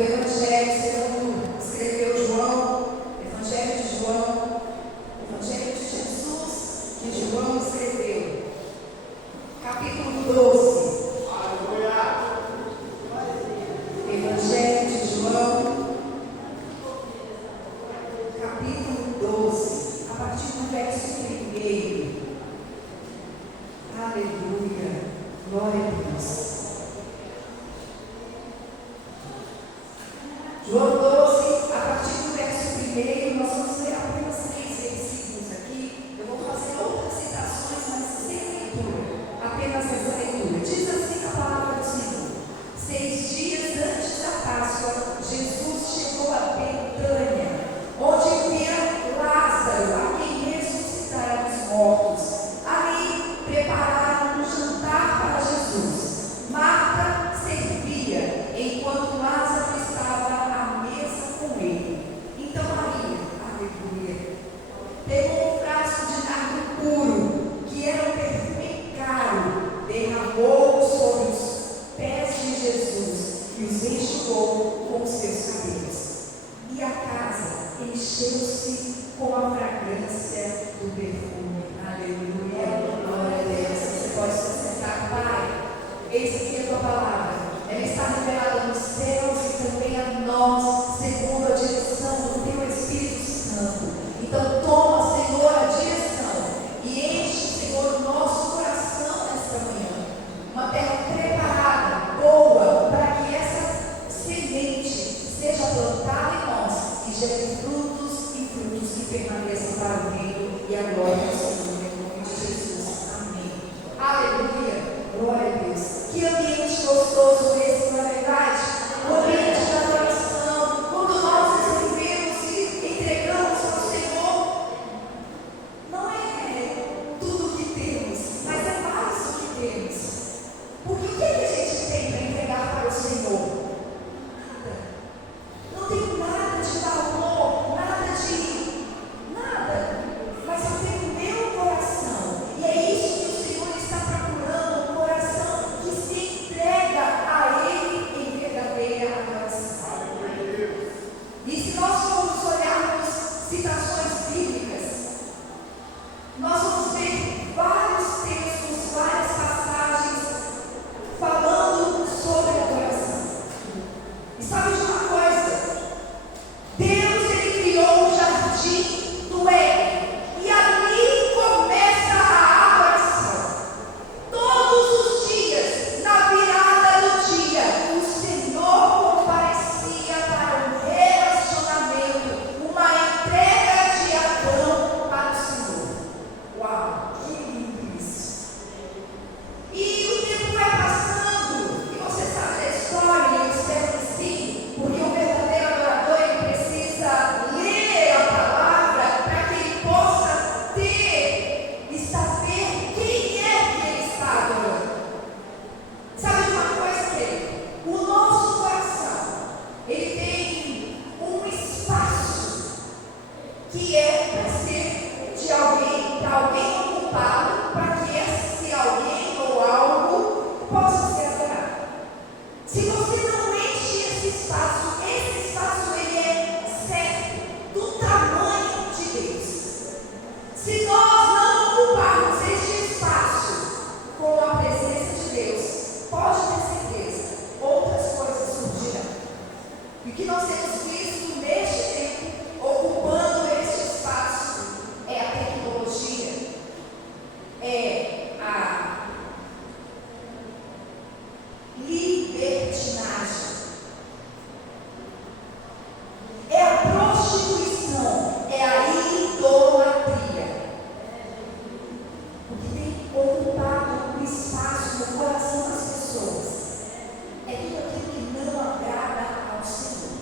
Evangelho, segundo escreveu João, Evangelho de João, Evangelho de Jesus, que João escreveu, capítulo 12. Evangelho de João, capítulo 12, a partir do verso 1. Aleluia, glória a Deus. João 12, a partir do verso 1, nós vamos ler apenas 3 versículos aqui. Eu vou fazer outras citações, mas sem leitura, apenas essa leitura. Diz assim a palavra do Senhor: 6 dias antes da Páscoa, Jesus chegou a Betânia, onde vivia Lázaro, a quem ressuscitaram os mortos. Ali prepararam um jantar para Jesus. Marta servia, enquanto Lázaro estava à mesa com ele. Então Maria, aleluia, pegou um frasco de nardo puro, que era um perfume caro, derramou sobre os pés de Jesus e os enxugou com os seus cabelos. E a casa encheu-se com a fragrância do perfume. Aleluia, glória a Deus. Você pode se sentar, Pai. Eis aqui a tua palavra. Ela está revelada nos céus e também a nós, segundo a direção do teu Espírito Santo. Então toma, Senhor, a direção e enche, Senhor, o nosso coração nesta manhã. Uma terra preparada, boa, para que essa semente seja plantada em nós e gere frutos e frutos que permaneçam para o reino e a glória do Senhor, em nome de Jesus. Amém. Aleluia, glória a Deus. Que ambiente gostoso esse, não é verdade? O ambiente da adoração, quando nós nos rendemos e entregamos ao Senhor. Não é tudo o que temos, mas é mais do que temos. Porque o que a gente tem para entregar para o Senhor? Não tenho nada de valor, nada de nada, mas eu tenho o meu coração, e é isso que o Senhor está procurando, um coração que se entrega a Ele em verdadeira adoração. E se nós formos olharmos citações bíblicas, nós vamos ver vários textos, várias passagens falando sobre adoração. E sabe de uma coisa? Deus, Ele criou um jardim do Éden, e ali começa a adoração. Todos os dias, na virada do dia, o Senhor comparecia para um relacionamento, uma entrega de Adão para o Senhor. Uau, que lindo isso! E o tempo vai passando, e você sabe da história, e eu espero que sim, porque o verdadeiro adorador, ele precisa ler a palavra para que ele possa ter e saber quem é que ele está adorando. Sabe de uma coisa, querido? O nosso coração, ele tem um espaço que é para ser de alguém, para alguém ocupado, para que esse alguém ou algo possa ser adorado. Se você não enche esse espaço ele é certo do tamanho de Deus. Se nós não ocuparmos este espaço com a presença de Deus, pode ter certeza, outras coisas surgirão. E o que nós temos visto neste tempo, ocupando este espaço, é a tecnologia, é a libertinagem, é a prostituição, é a idolatria. O que tem ocupado o espaço no coração das pessoas é tudo aquilo que não agrada ao Senhor.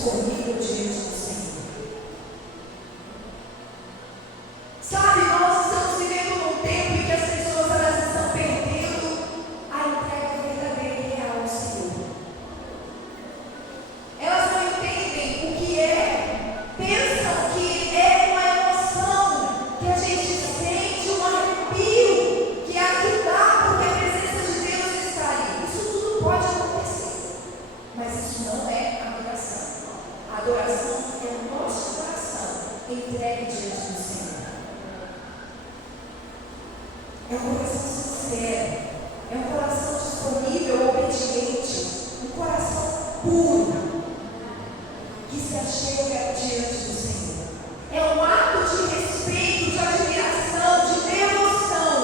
disponível diante do Senhor. Sabe, nós estamos vivendo num tempo em que as pessoas elas estão perdendo a entrega verdadeira e real ao Senhor. Elas não entendem o que é, pensam que é uma emoção que a gente sente, um arrepio, que aqui dá porque a presença de Deus está aí. Isso tudo pode acontecer, mas isso não é adoração. A adoração é o nosso coração entregue diante do Senhor. É um coração sincero, é um coração disponível, obediente, um coração puro, que se achega diante do Senhor. É um ato de respeito, de admiração, de devoção,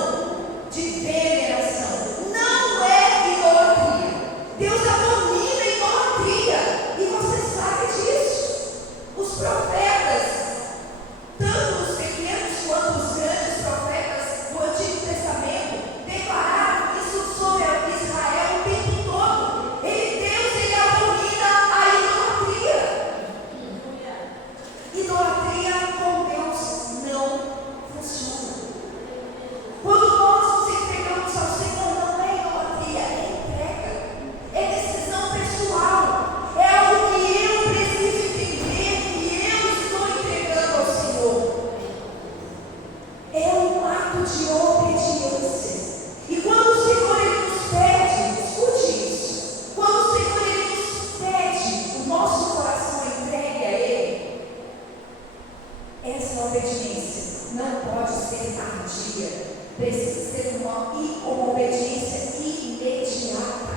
de veneração. Não é idolatria. Deus abomina a idolatria, e você sabe disso. Os profetas, tanto os pequenos quanto os grandes profetas do Antigo Testamento, declararam isso sobre Israel o tempo todo. Deus abomina a idolatria. Idolatria com Deus não funciona. Quando nós nos entregamos ao Senhor, não é idolatria, é entrega, é decisão pessoal, é algo que eu preciso entender que eu estou entregando ao Senhor. É um ato de obediência. E quando o Senhor ele nos pede, escute isso, quando o Senhor ele nos pede o nosso coração entregue a Ele, essa obediência não pode ser tardia, precisa ser uma obediência imediata.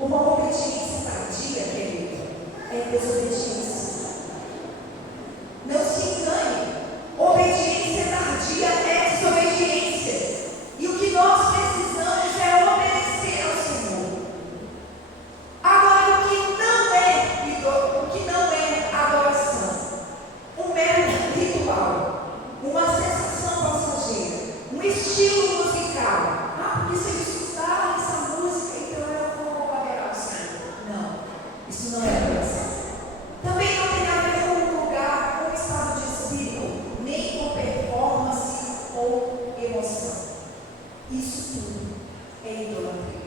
Uma obediência tardia, querido, é desobediência. Não se engane, obediência tardia é desobediência. E o que nós precisamos é obedecer ao Senhor. Agora, o que não é adoração? Um mero ritual, uma sensação passageira, um estilo musical. Porque se eu escutar essa música, então eu vou adorar o Senhor. Não, isso não é adoração. Também não tem a ver com um lugar, com um estado de espírito, nem com performance ou emoção. Isso tudo é idolatria.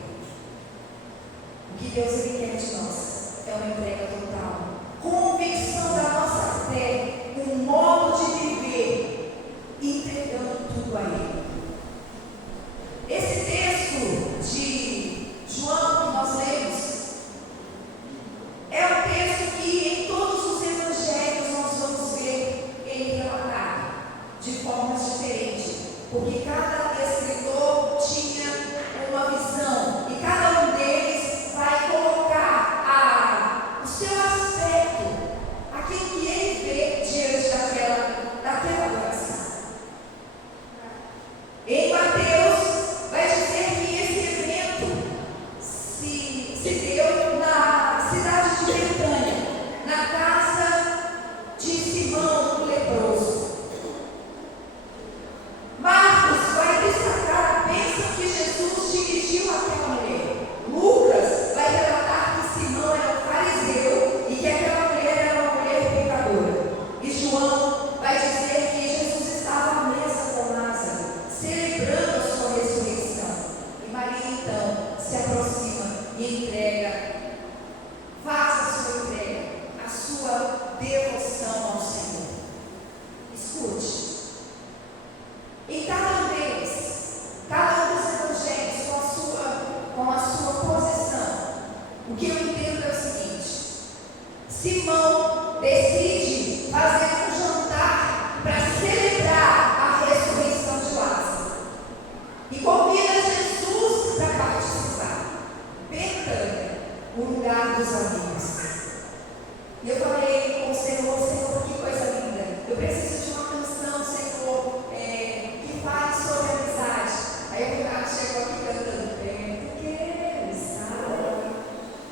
O que Deus ele quer de nós é uma entrega total, convicção da nossa fé, um modo de viver, entregando tudo a Ele. Esse texto de João que nós lemos é um texto que em todos os evangelhos nós vamos ver ele relatado de formas diferentes, porque cada escritor tinha uma visão e cada um deles vai colocar o seu aspecto, aquilo que ele vê diante daquela adoração. Em Mateus vai dizer que esse evento se deu na cidade de Betânia, na casa de Simão o leproso. Marcos vai destacar a bênção que Jesus dirigiu àquela mulher. Lucas vai relatar que Simão era um fariseu e que aquela mulher era uma mulher pecadora. E João vai dizer que Jesus estava à mesa com Lázaro, celebrando a sua ressurreição. E Maria então se aproxima e entrega, faz a sua entrega, a sua devoção ao Senhor. Escute. Em cada um deles, cada um dos evangelhos com a sua posição, o que eu entendo é o seguinte: Simão decide fazer um jantar para celebrar a ressurreição de Lázaro e convida Jesus para participar. Betânia, o lugar dos amigos. E eu falei com o Senhor, que coisa linda. Eu preciso de uma canção, Senhor, que fale sobre amizade. Aí o Renato chegou aqui cantando, quero estar.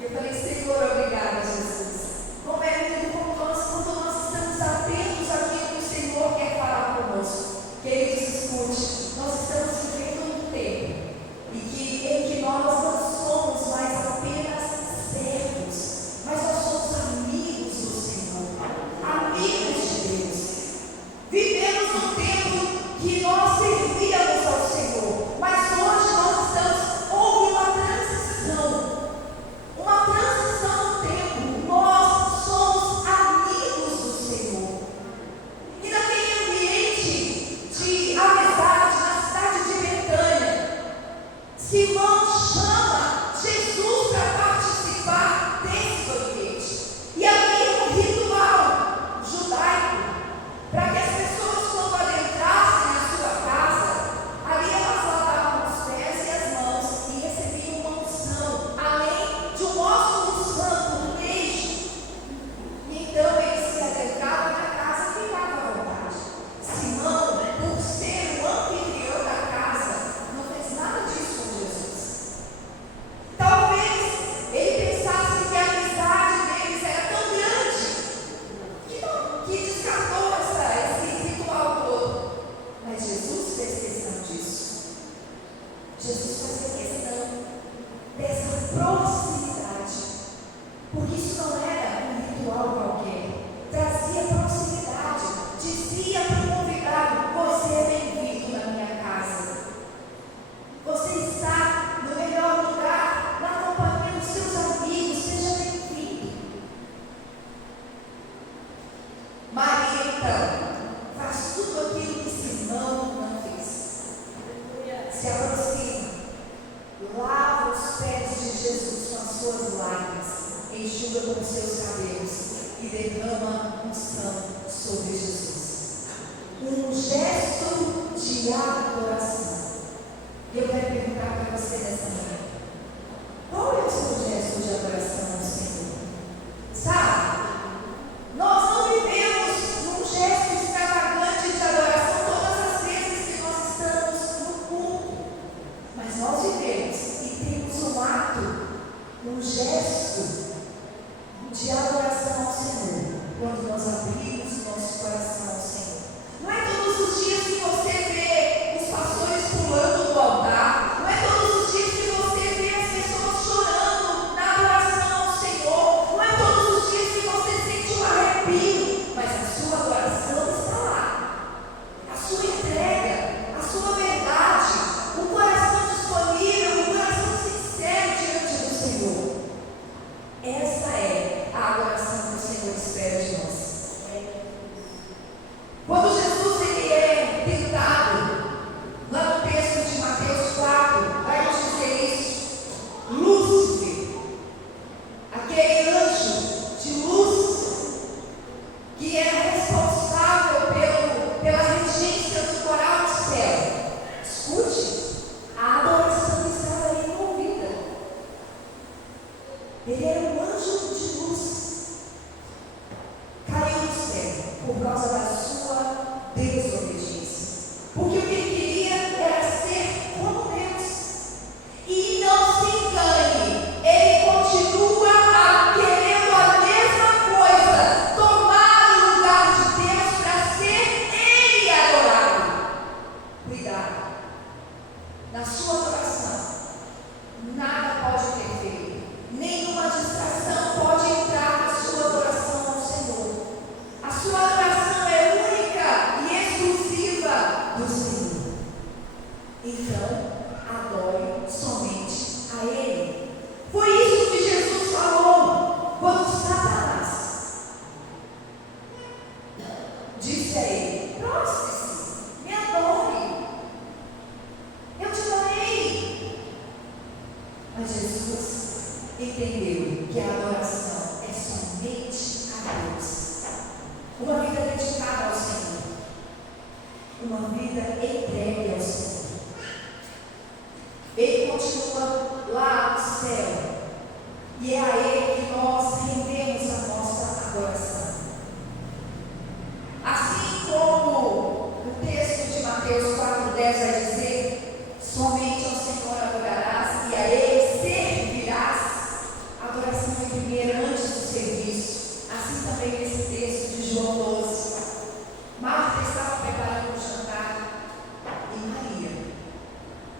Eu falei, Senhor, obrigada, Jesus. Como é lindo quando nós estamos atentos àquilo que o Senhor quer falar conosco. Que Ele nos escute. Nós estamos vivendo um tempo em que nós não somos mais apenas servos, mas os seus cabelos e derrama unção sobre Jesus. Um gesto de adoração. E eu quero perguntar para você nessa manhã: qual é o seu gesto de adoração ao Senhor? Sabe? Nós não vivemos num gesto extravagante de adoração todas as vezes que nós estamos no culto, mas nós vivemos e temos um ato, um gesto de adoração ao Senhor quando nós abrimos nosso coração ao Senhor. Não é todos os dias que você vê os pastores pulando do altar, não é todos os dias que você vê as pessoas chorando na adoração ao Senhor, não é todos os dias que você sente um arrepio, mas a sua adoração está lá, a sua entrega, a sua verdade, o coração disponível, o coração sincero diante do Senhor. Essa é a adoração que o Senhor espera de nós. Quando Jesus ele é tentado, lá no texto de Mateus 4, vai nos dizer isso. Lúcifer, aquele anjo de luz, que era responsável pela regência do coral do céu. Escute, a adoração estava ali envolvida. Ele era um anjo de luz. Caiu do céu por causa da sua desobediência. Porque o que ele queria era ser como Deus. E não se engane, ele continua querendo a mesma coisa, tomar o lugar de Deus para ser ele adorado. Cuidado, na sua adoração, nada pode interferir, nenhuma distração pode entrar na sua adoração ao Senhor. A sua adoração é única e exclusiva do Senhor. Então, adore somente a Ele. Foi isso que Jesus falou quando Satanás disse a ele: prostre-se, me adore, eu te darei. Mas Jesus entendeu que a adoração é somente a Deus. Uma vida dedicada ao Senhor, uma vida entregue ao Senhor. Ele continua lá no céu, e é a Ele que nós rendemos a nossa adoração. Assim como o texto de Mateus 4,10 vai dizer: somente ao Senhor adorarás e a Ele servirás. A adoração é primeiro antes do serviço. Assim também nesse texto de João 12. Marta estava preparando o jantar e Maria,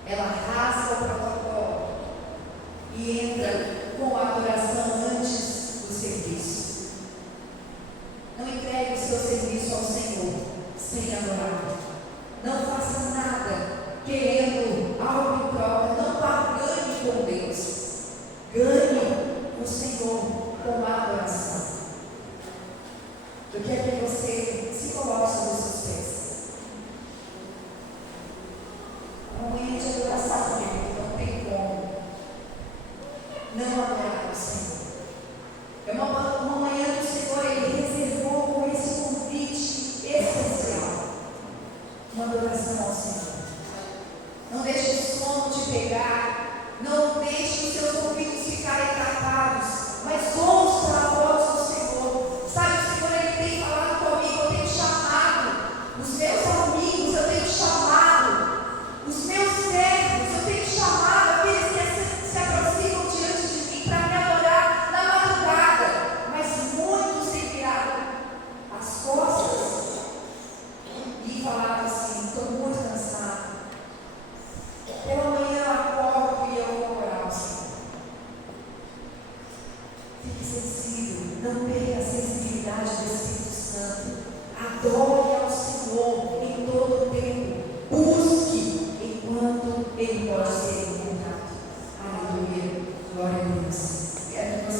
ela rasga o protocolo e entra com a adoração antes do serviço. Não entregue o seu serviço ao Senhor sem adorar. Não faça nada querendo algo em troca. Não barganhe com Deus. Ganhe o Senhor com a adoração. Eu quero que você se coloque sobre os seus pés. Uma manhã de adoração, não tem como não adorar o Senhor. É uma manhã que o Senhor ele reservou esse convite especial. Uma adoração ao Senhor. Não deixe o sono te pegar. Não deixe os seus ouvidos ficarem tapados. Mas ouça a voz do Senhor. Sabe, o Senhor ele tem falado comigo. Eu tenho chamado os meus amigos. Eu tenho chamado os meus servos. Eu tenho chamado aqueles que se aproximam diante de mim para me adorar na madrugada. Mas muitos têm virado as costas e falado assim: estou muito cansado. Pela manhã eu acordo e eu vou orar ao Senhor. Fique sensível, não perca a sensibilidade do Espírito Santo. Adore